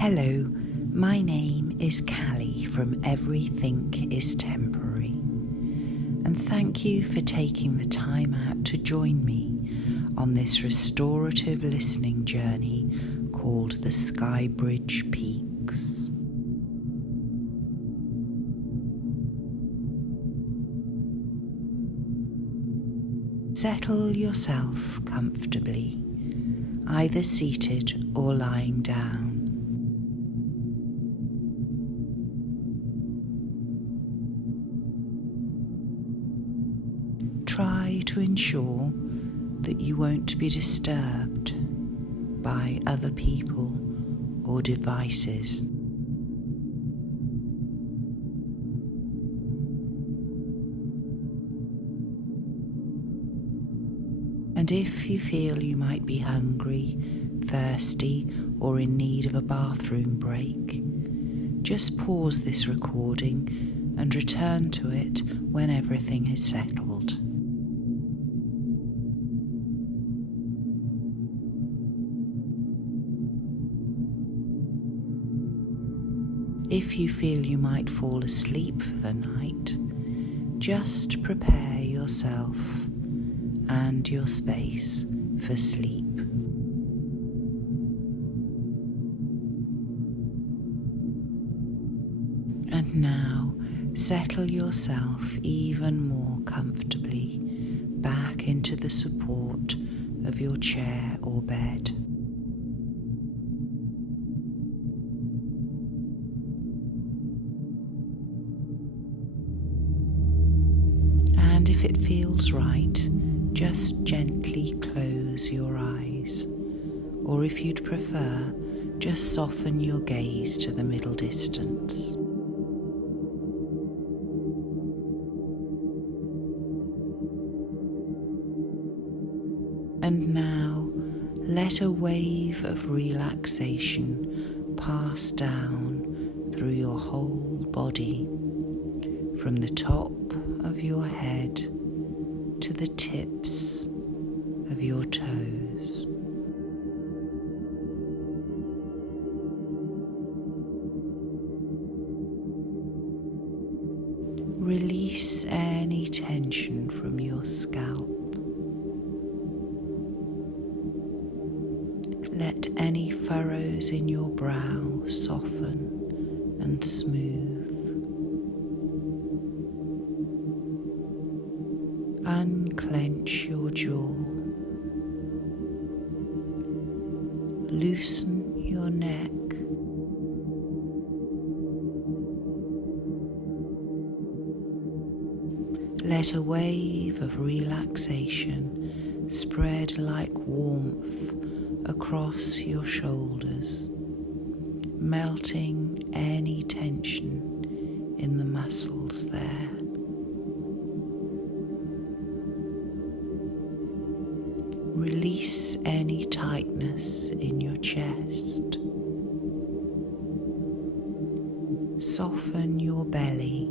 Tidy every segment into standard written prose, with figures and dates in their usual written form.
Hello, my name is Callie from Everything is Temporary, and thank you for taking the time out to join me on this restorative listening journey called the Skybridge Peaks. Settle yourself comfortably, either seated or lying down. Try to ensure that you won't be disturbed by other people or devices. And if you feel you might be hungry, thirsty, or in need of a bathroom break, just pause this recording and return to it when everything is settled. If you feel you might fall asleep for the night, just prepare yourself and your space for sleep. And now settle yourself even more comfortably back into the support of your chair or bed. And if it feels right, just gently close your eyes, or if you'd prefer, just soften your gaze to the middle distance. And now let a wave of relaxation pass down through your whole body, from the top of your head to the tips of your toes. Release any tension from your scalp. Let any furrows in your brow soften and smooth. Unclench your jaw. Loosen your neck. Let a wave of relaxation spread like warmth across your shoulders, melting any tension in the muscles there. Release any tightness in your chest. Soften your belly.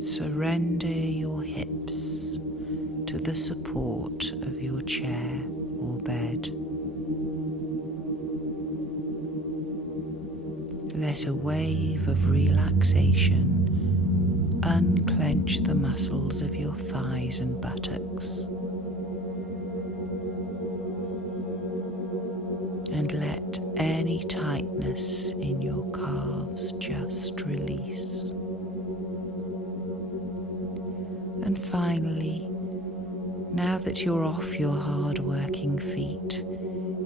Surrender your hips to the support of your chair or bed. Let a wave of relaxation unclench the muscles of your thighs and buttocks, and let any tightness in your calves just release. And finally, now that you're off your hard-working feet,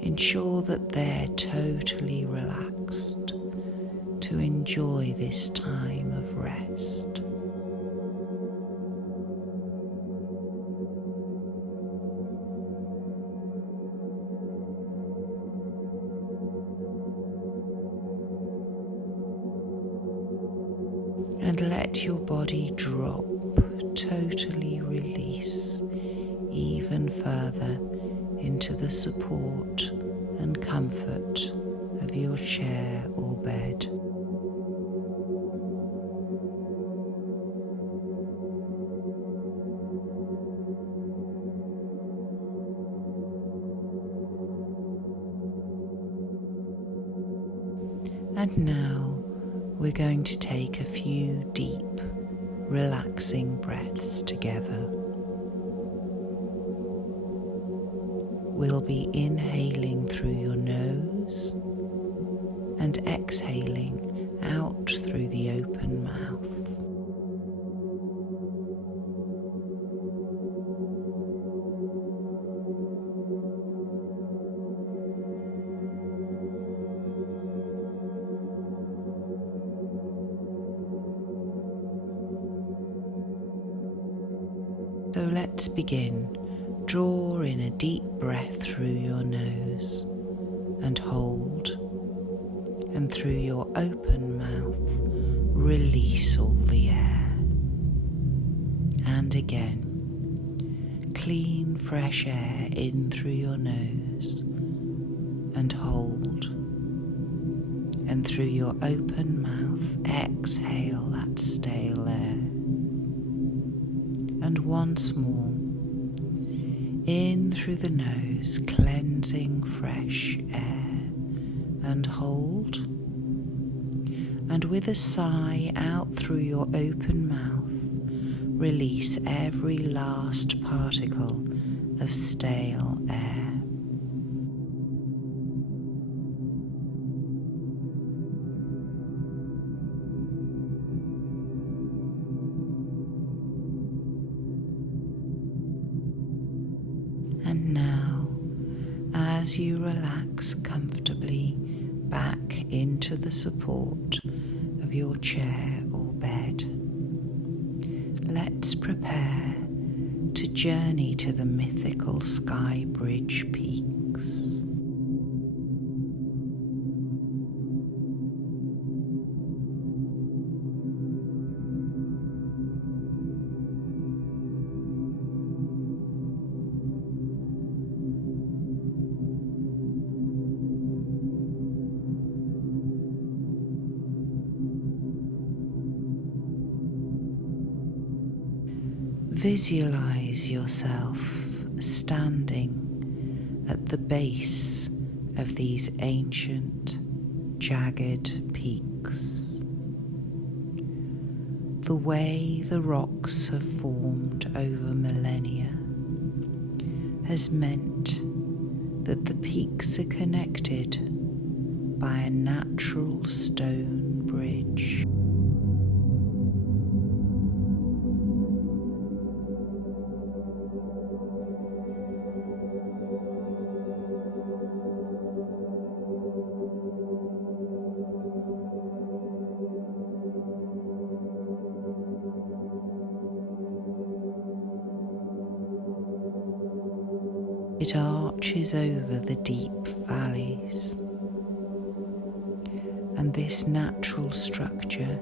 ensure that they're totally relaxed to enjoy this time of rest. And let your body drop, totally release even further into the support and comfort of your chair or bed. And now we're going to take a few deep, relaxing breaths together. We'll be inhaling through your nose and exhaling out through the open mouth. So let's begin. Draw in a deep breath through your nose and hold, and through your open mouth, release all the air. And again, clean, fresh air in through your nose and hold, and through your open mouth, exhale that stale air. And once more, in through the nose, cleansing fresh air, and hold. And with a sigh out through your open mouth, release every last particle of stale air. And now, as you relax comfortably back into the support of your chair or bed, let's prepare to journey to the mythical Skybridge Peaks. Visualize yourself standing at the base of these ancient, jagged peaks. The way the rocks have formed over millennia has meant that the peaks are connected by a natural stone bridge. It arches over the deep valleys, and this natural structure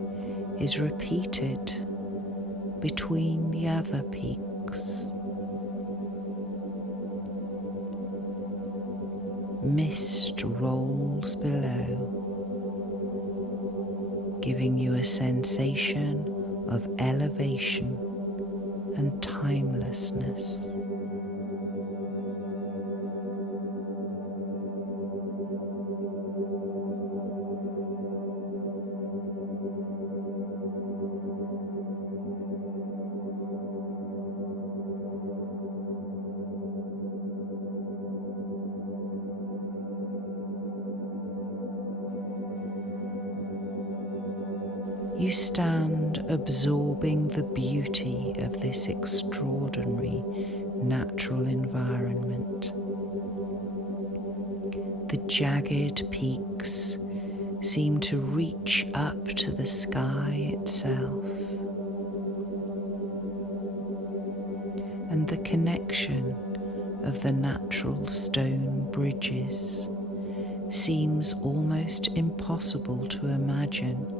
is repeated between the other peaks. Mist rolls below, giving you a sensation of elevation and timelessness. You stand absorbing the beauty of this extraordinary natural environment. The jagged peaks seem to reach up to the sky itself, and the connection of the natural stone bridges seems almost impossible to imagine.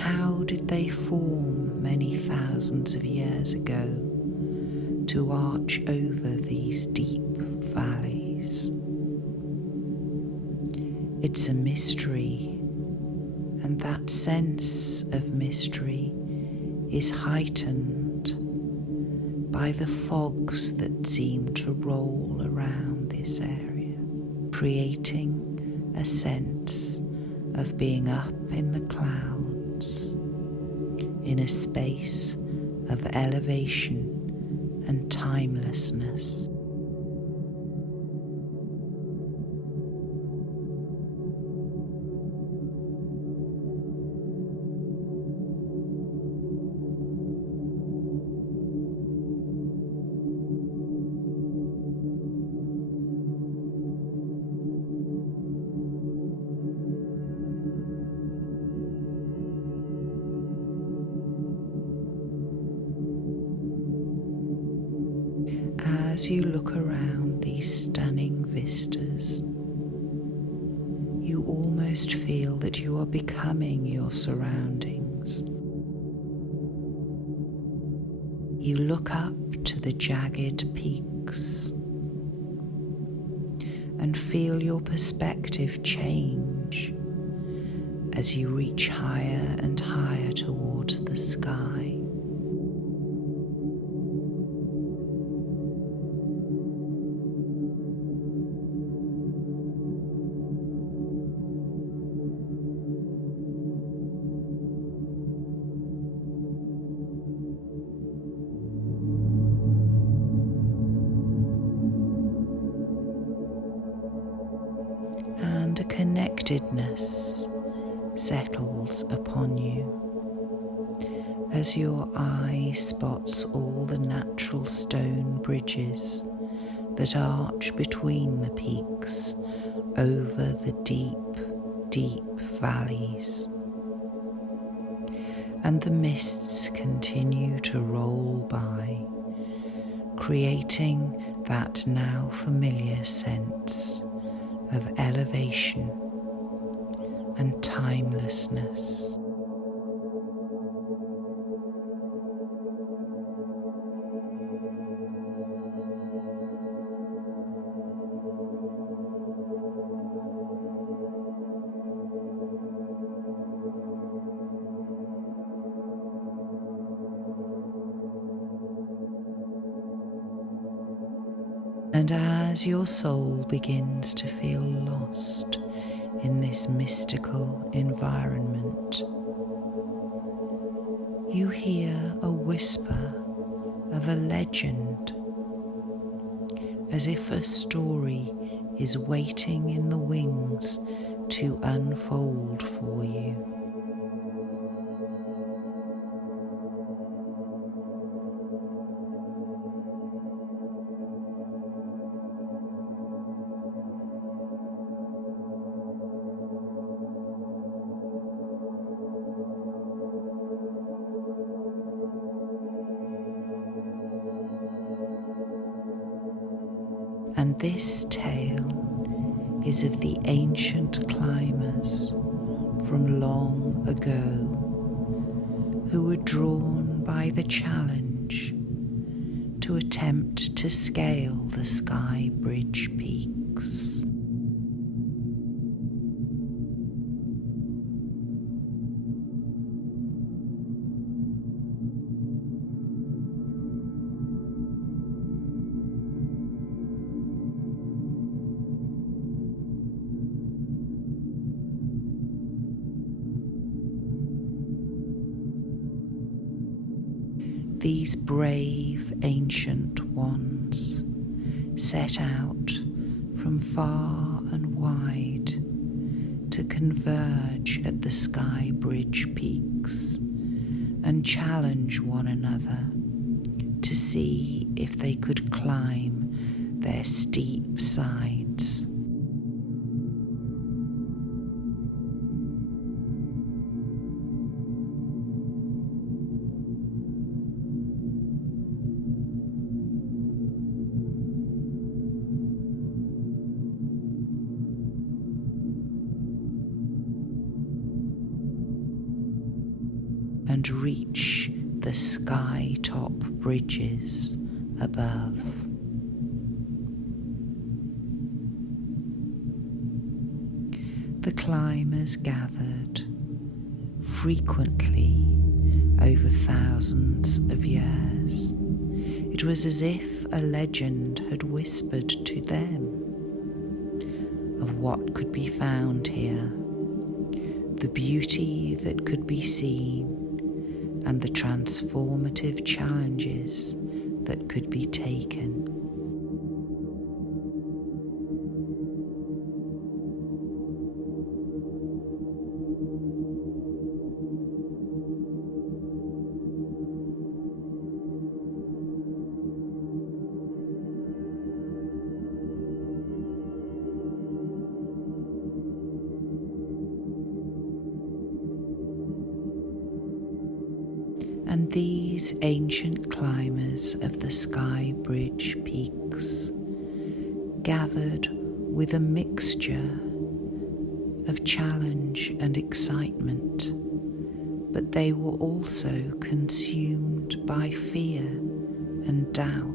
How did they form many thousands thousands of years ago to arch over these deep valleys. It's a mystery, and that sense of mystery is heightened by the fogs that seem to roll around this area, creating a sense of being up in the clouds, in a space of elevation and timelessness. As you look around these stunning vistas, you almost feel that you are becoming your surroundings. You look up to the jagged peaks and feel your perspective change as you reach higher and higher towards the sky. And a connectedness settles upon you as your eye spots all the natural stone bridges that arch between the peaks over the deep, deep valleys. And the mists continue to roll by, creating that now familiar sense of elevation and timelessness. And as your soul begins to feel lost in this mystical environment, you hear a whisper of a legend, as if a story is waiting in the wings to unfold for you. And this tale is of the ancient climbers from long ago who were drawn by the challenge to attempt to scale the Skybridge Peaks. These brave ancient ones set out from far and wide to converge at the Skybridge Peaks and challenge one another to see if they could climb their steep sides. And reach the sky-top bridges above. The climbers gathered frequently over thousands of years. It was as if a legend had whispered to them of what could be found here, the beauty that could be seen, and the transformative challenges that could be taken. And these ancient climbers of the Skybridge Peaks gathered with a mixture of challenge and excitement, but they were also consumed by fear and doubt.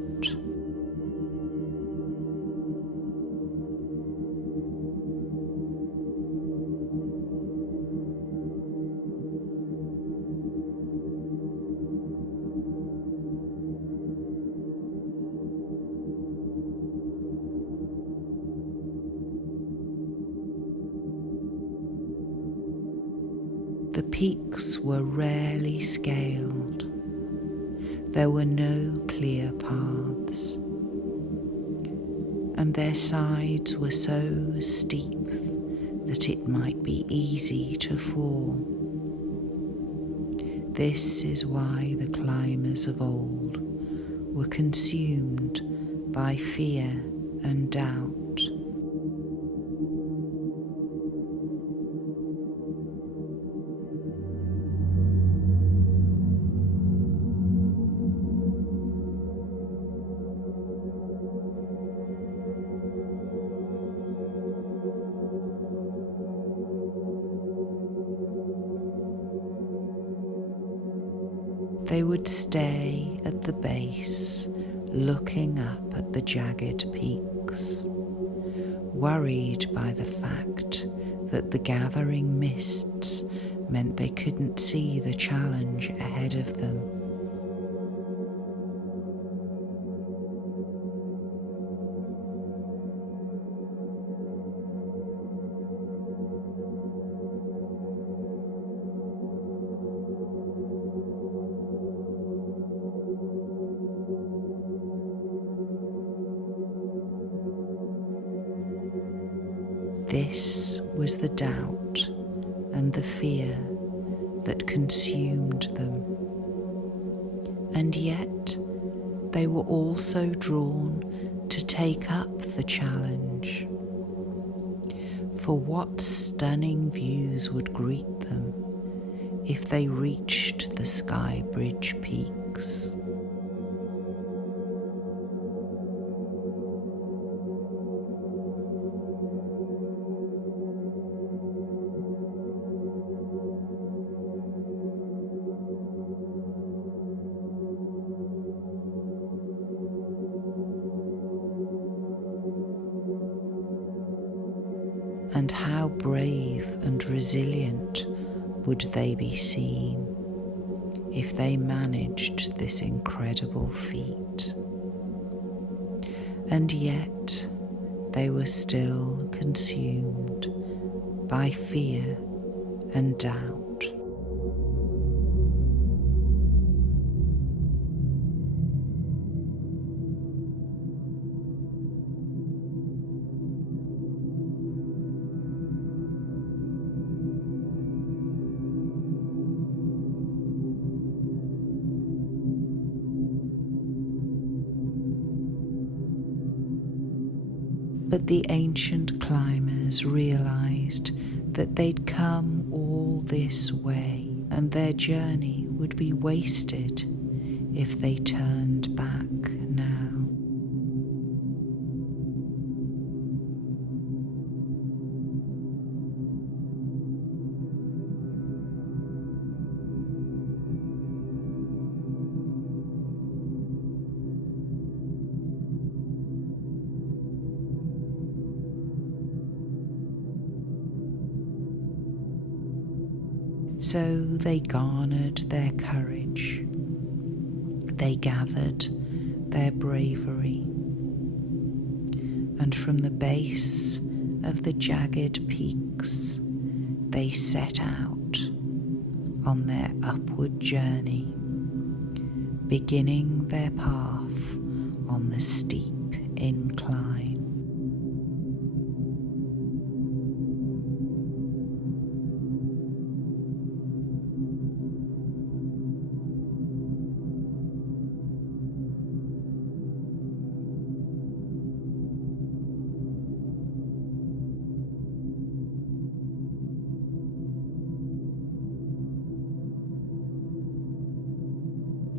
The peaks were rarely scaled. There were no clear paths, and their sides were so steep that it might be easy to fall. This is why the climbers of old were consumed by fear and doubt. They would stay at the base, looking up at the jagged peaks, worried by the fact that the gathering mists meant they couldn't see the challenge ahead of them. This was the doubt and the fear that consumed them, and yet they were also drawn to take up the challenge. For what stunning views would greet them if they reached the Skybridge Peaks? And how brave and resilient would they be seen if they managed this incredible feat? And yet they were still consumed by fear and doubt. But the ancient climbers realized that they'd come all this way and their journey would be wasted if they turned back now. So they garnered their courage, they gathered their bravery, and from the base of the jagged peaks they set out on their upward journey, beginning their path on the steep incline.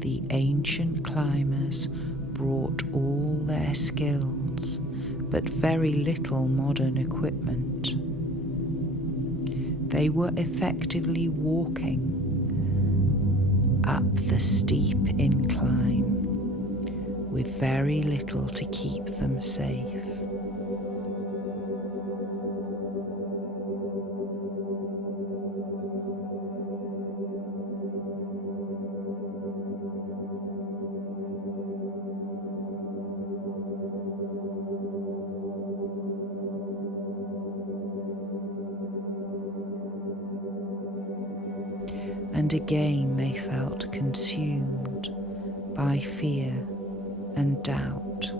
The ancient climbers brought all their skills, but very little modern equipment. They were effectively walking up the steep incline with very little to keep them safe. And again they felt consumed by fear and doubt.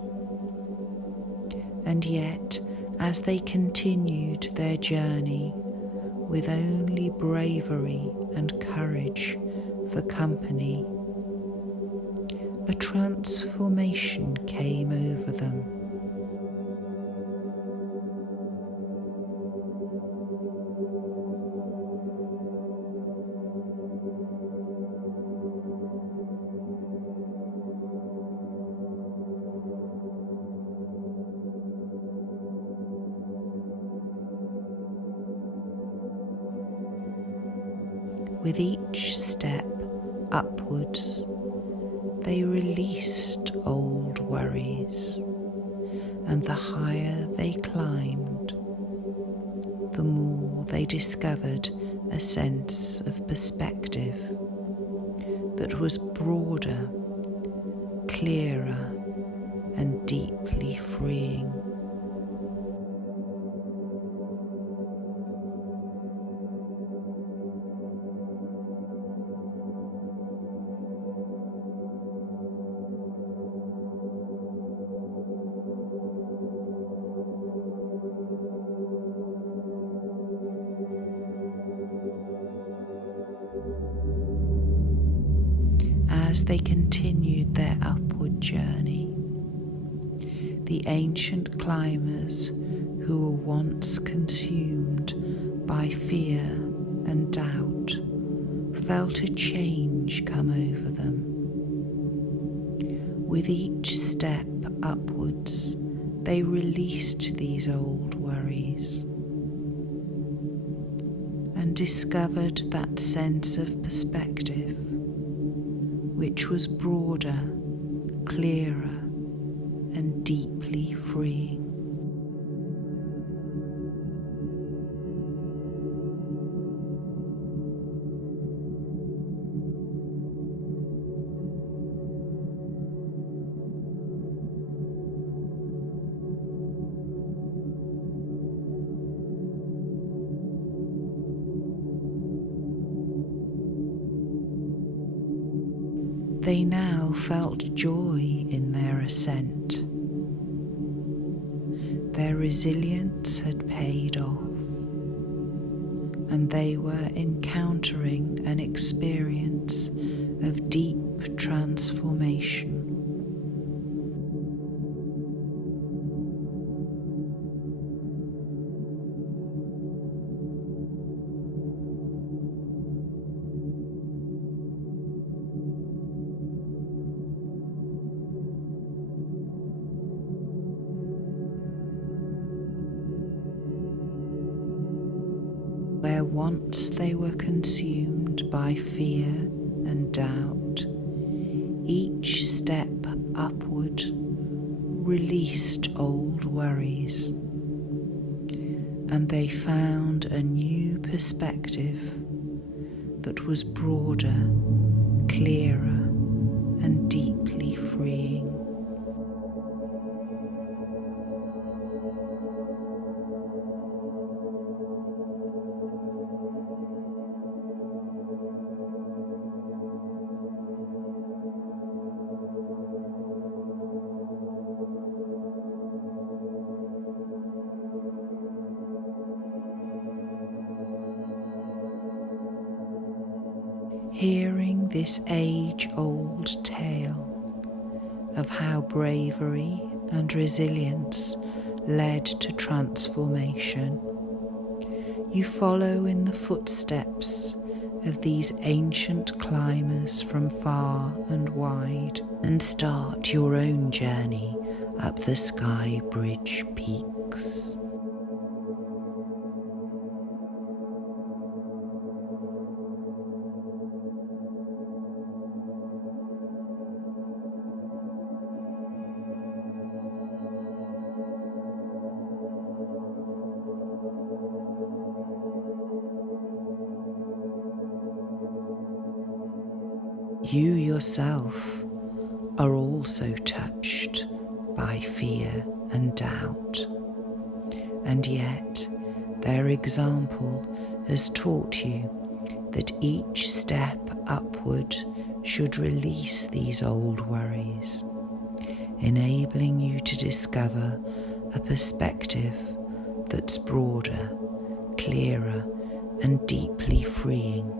And yet, as they continued their journey with only bravery and courage for company, a transformation came over them. With each step upwards, they released old worries, and the higher they climbed, the more they discovered a sense of perspective that was broader, clearer, and deeply freeing. As they continued their upward journey, the ancient climbers who were once consumed by fear and doubt felt a change come over them. With each step upwards, they released these old worries and discovered that sense of perspective, which was broader, clearer, and deeply freeing. They now felt joy in their ascent. Their resilience had paid off, and they were encountering an experience of deep transformation. Where once they were consumed by fear and doubt, each step upward released old worries, and they found a new perspective that was broader, clearer, and deeply freeing. Hearing this age-old tale of how bravery and resilience led to transformation, you follow in the footsteps of these ancient climbers from far and wide and start your own journey up the Skybridge Peaks. You yourself are also touched by fear and doubt, and yet their example has taught you that each step upward should release these old worries, enabling you to discover a perspective that's broader, clearer, and deeply freeing.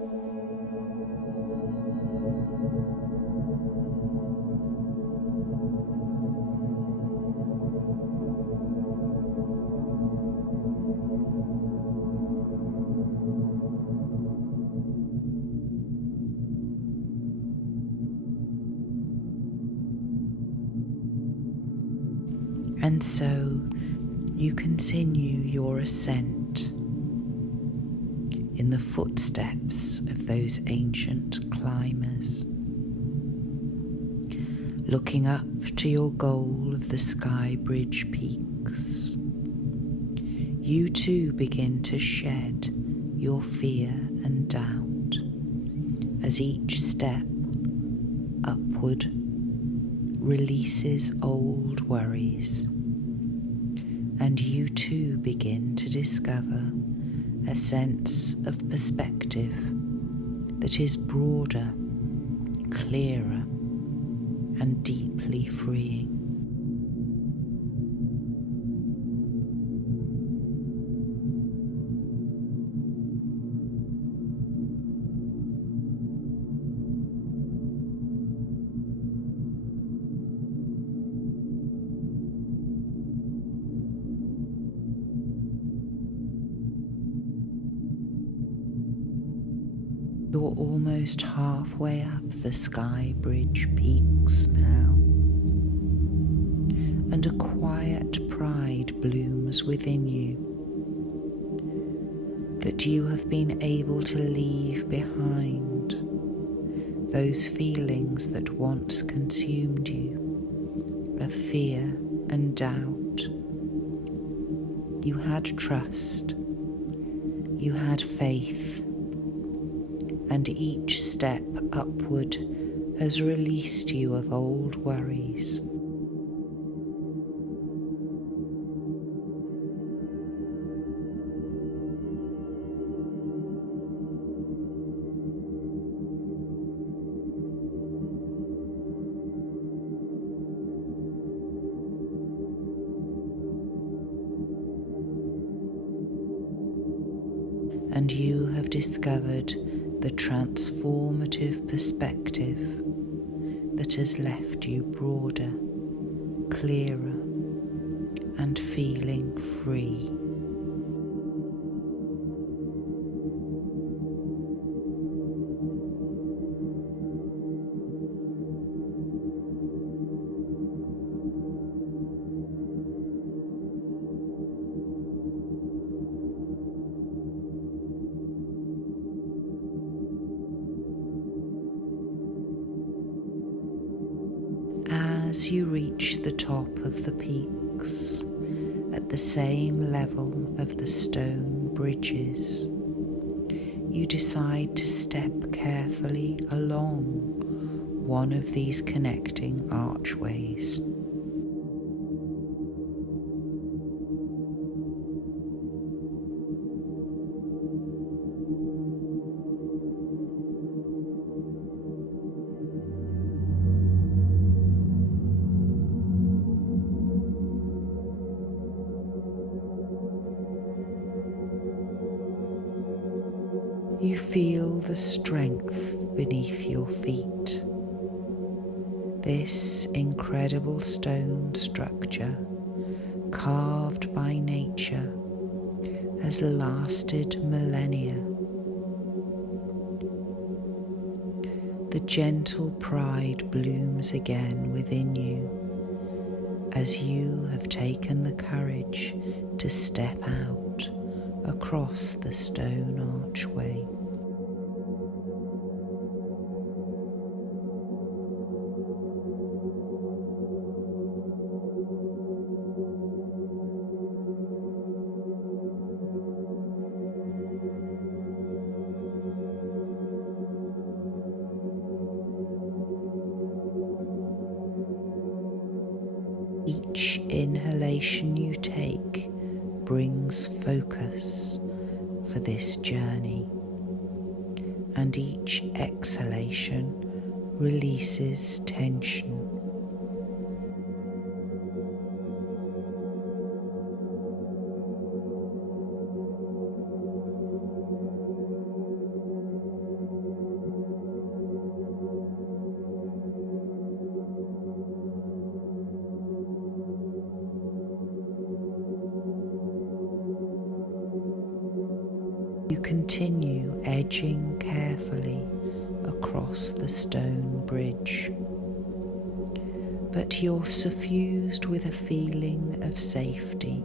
And so you continue your ascent in the footsteps of those ancient climbers, looking up to your goal of the Skybridge Peaks. You too begin to shed your fear and doubt as each step upward releases old worries, and you too begin to discover a sense of perspective that is broader, clearer, and deeply freeing. You're almost halfway up the Skybridge Peaks now, and a quiet pride blooms within you that you have been able to leave behind those feelings that once consumed you of fear and doubt. You had trust, you had faith, and each step upward has released you of old worries. And you have discovered the transformative perspective that has left you broader, clearer, and feeling free. As you reach the top of the peaks, at the same level of the stone bridges, you decide to step carefully along one of these connecting archways. You feel the strength beneath your feet. This incredible stone structure, carved by nature, has lasted millennia. The gentle pride blooms again within you as you have taken the courage to step out across the stone archway. Each inhalation you take brings focus for this journey, and each exhalation releases tension. You continue edging carefully across the stone bridge, but you're suffused with a feeling of safety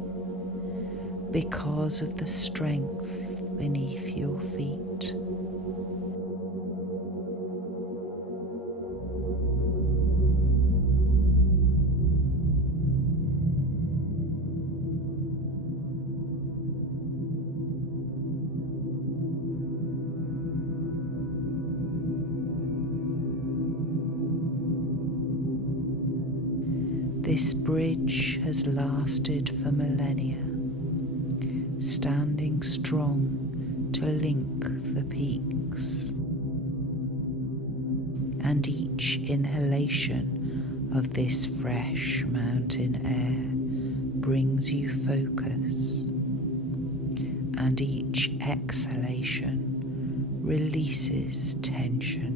because of the strength beneath your feet. This bridge has lasted for millennia, standing strong to link the peaks. And each inhalation of this fresh mountain air brings you focus, and each exhalation releases tension.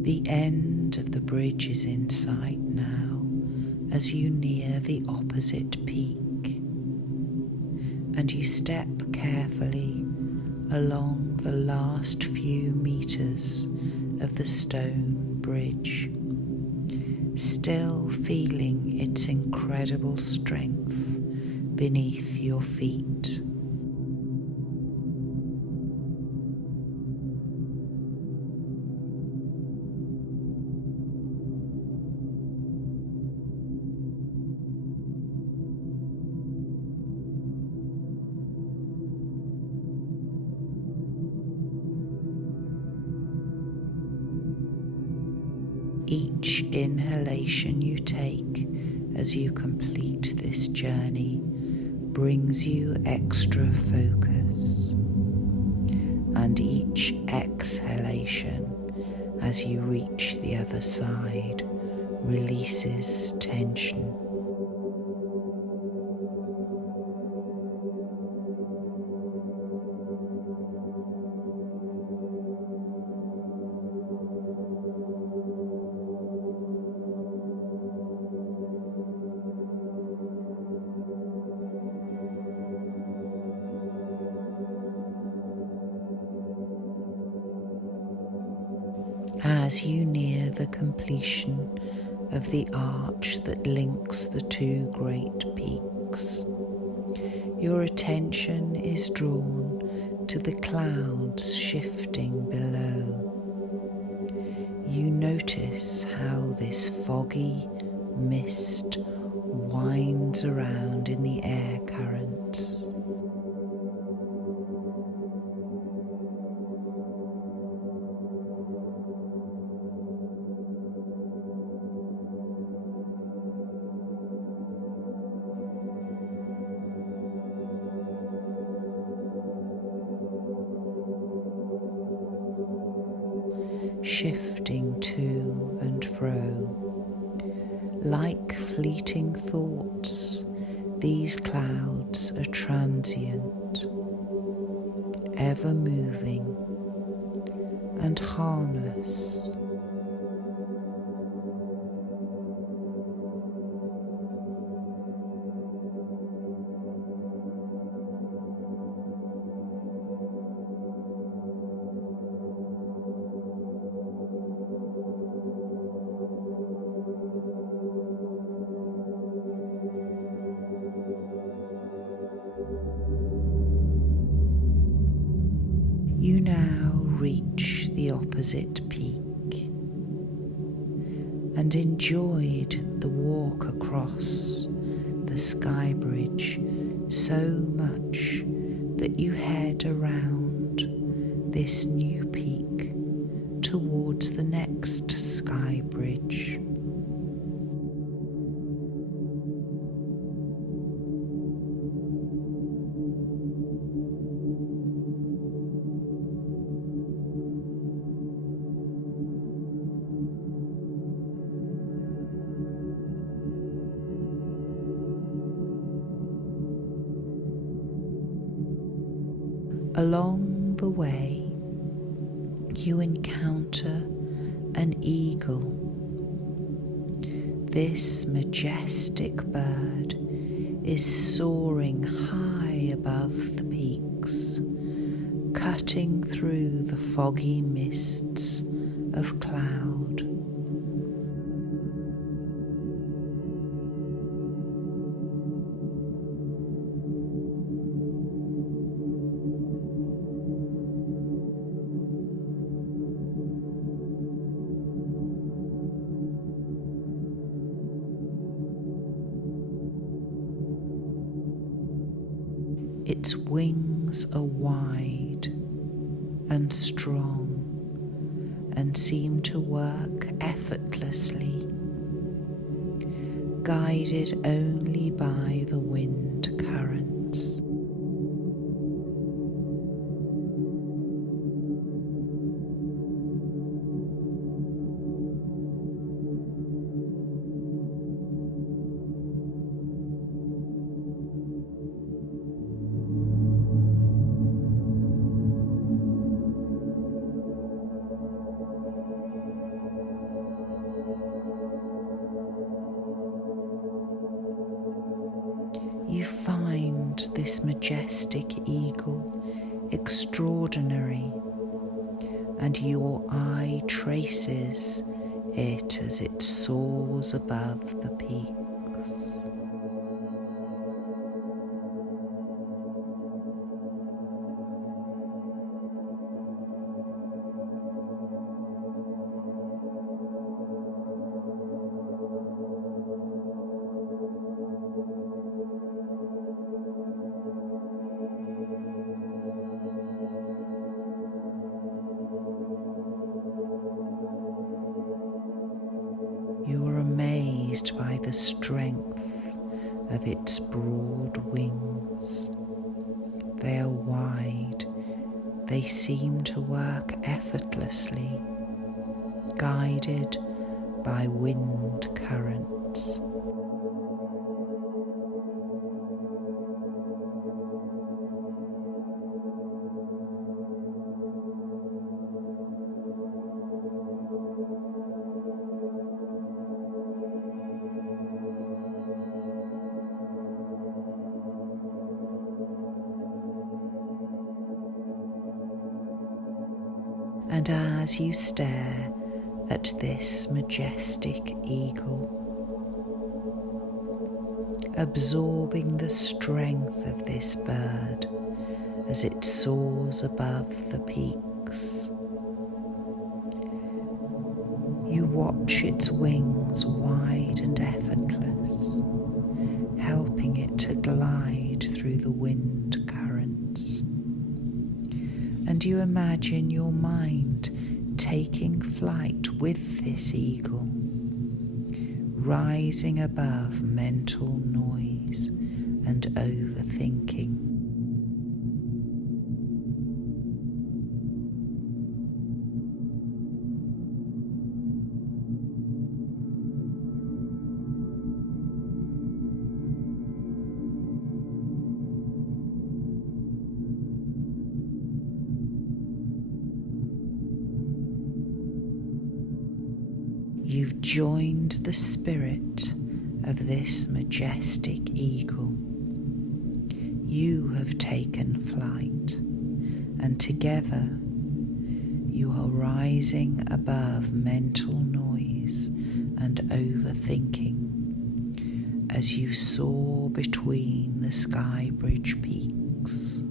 The end of the bridge is in sight now as you near the opposite peak, and you step carefully along the last few meters of the stone bridge, still feeling its incredible strength beneath your feet. Each inhalation you take as you complete this journey brings you extra focus, and each exhalation as you reach the other side releases tension. As you near the completion of the arch that links the two great peaks. Your attention is drawn to the clouds shifting below. You notice how this foggy mist winds around in the air currents. Shifting to and fro. Like fleeting thoughts, these clouds are transient, ever moving and harmless. You now reach the opposite peak and enjoyed the walk across the Skybridge so much that you head around this new peak towards the next Skybridge. Along the way, you encounter an eagle. This majestic bird is soaring high above the peaks, cutting through the foggy mists of cloud. Its wings are wide and strong and seem to work effortlessly, guided only by the wind currents. You find this majestic eagle extraordinary, and your eye traces it as it soars above the peaks. You are amazed by the strength of its broad wings. They are wide, they seem to work effortlessly, guided by wind currents. And as you stare at this majestic eagle, absorbing the strength of this bird as it soars above the peaks. You watch its wings wide and effortless, helping it to glide through the wind currents. And you imagine your mind taking flight with this eagle, rising above mental noise and overthinking. You've joined the spirit of this majestic eagle. You have taken flight, and together you are rising above mental noise and overthinking as you soar between the Skybridge Peaks,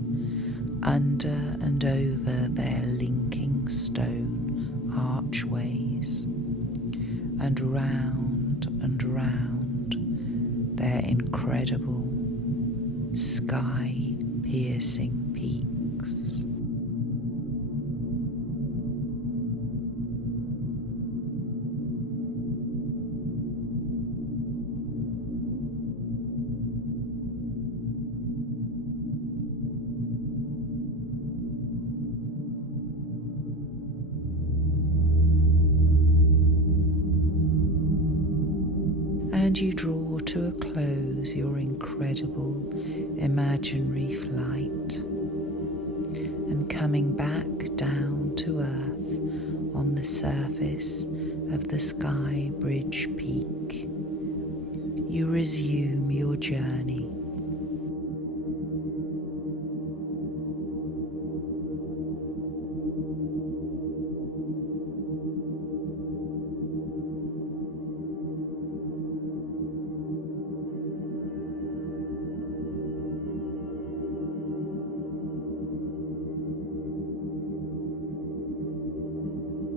under and over their linking stone archways, and round their incredible sky-piercing peaks. And you draw to a close your incredible imaginary flight, and coming back down to earth on the surface of the Skybridge Peak, you resume your journey.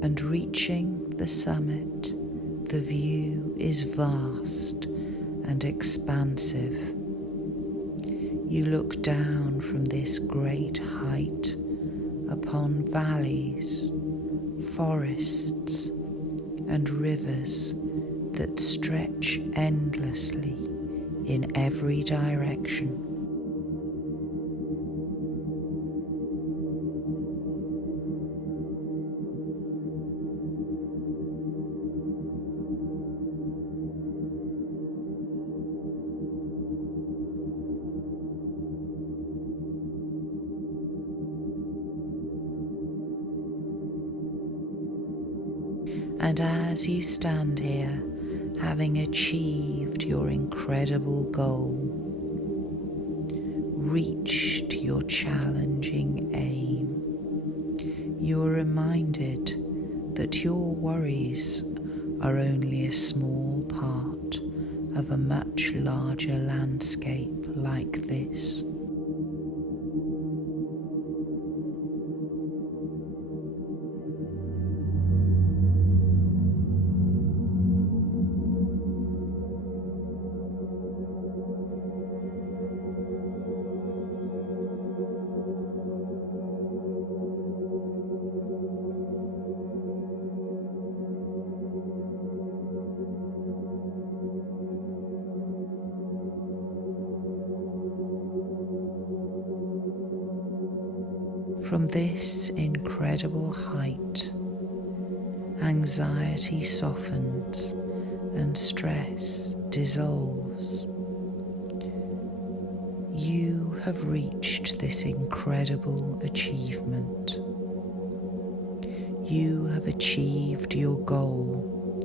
And reaching the summit, the view is vast and expansive. You look down from this great height upon valleys, forests, and rivers that stretch endlessly in every direction. And as you stand here, having achieved your incredible goal, reached your challenging aim, you are reminded that your worries are only a small part of a much larger landscape like this. From this incredible height, anxiety softens and stress dissolves. You have reached this incredible achievement. You have achieved your goal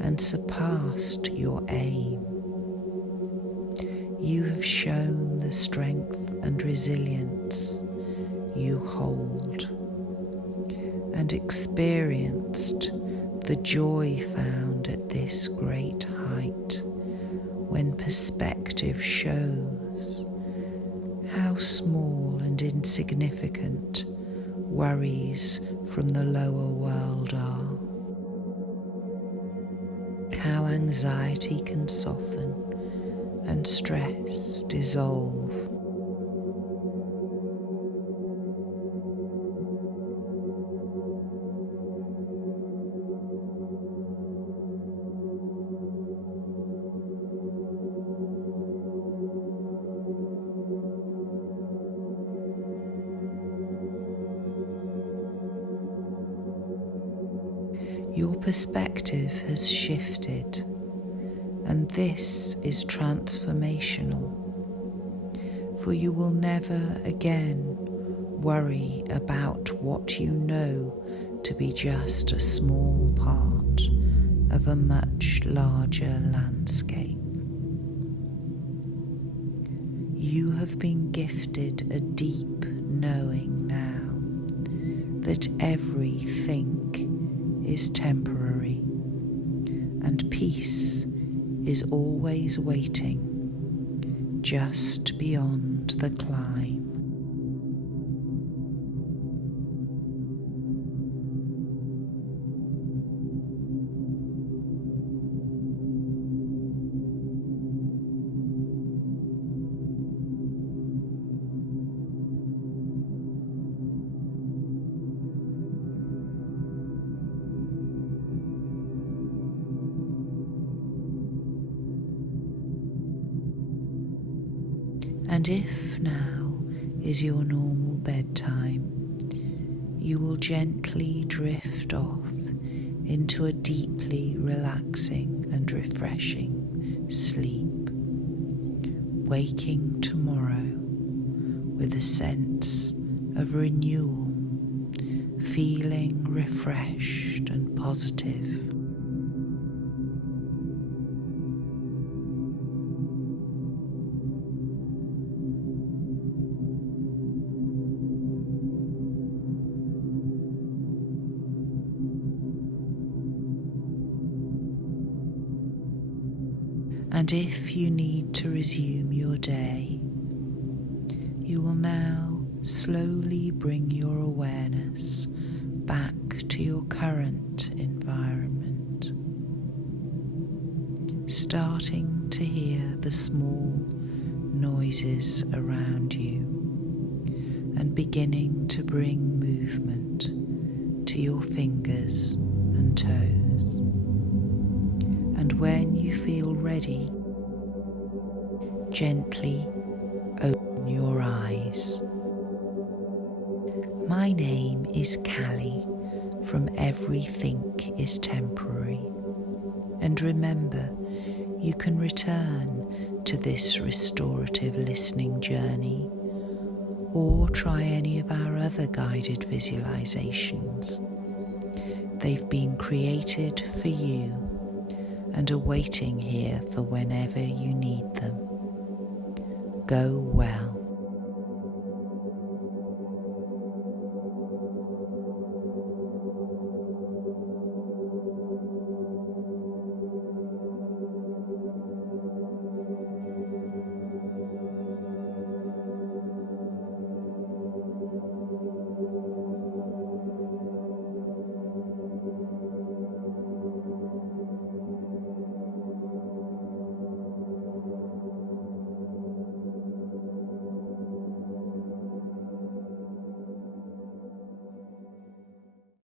and surpassed your aim. You have shown the strength and resilience you hold and experienced the joy found at this great height when perspective shows how small and insignificant worries from the lower world are, how anxiety can soften and stress dissolve. Your perspective has shifted, and this is transformational, for you will never again worry about what you know to be just a small part of a much larger landscape. You have been gifted a deep knowing now that everything is temporary, and peace is always waiting just beyond the climb. And if now is your normal bedtime, you will gently drift off into a deeply relaxing and refreshing sleep, waking tomorrow with a sense of renewal, feeling refreshed and positive. And if you need to resume your day, you will now slowly bring your awareness back to your current environment, starting to hear the small noises around you and beginning to bring movement to your fingers and toes. And when you feel ready, gently open your eyes. My name is Callie from Everything is Temporary. And remember, you can return to this restorative listening journey or try any of our other guided visualizations. They've been created for you and are waiting here for whenever you need them. Go well.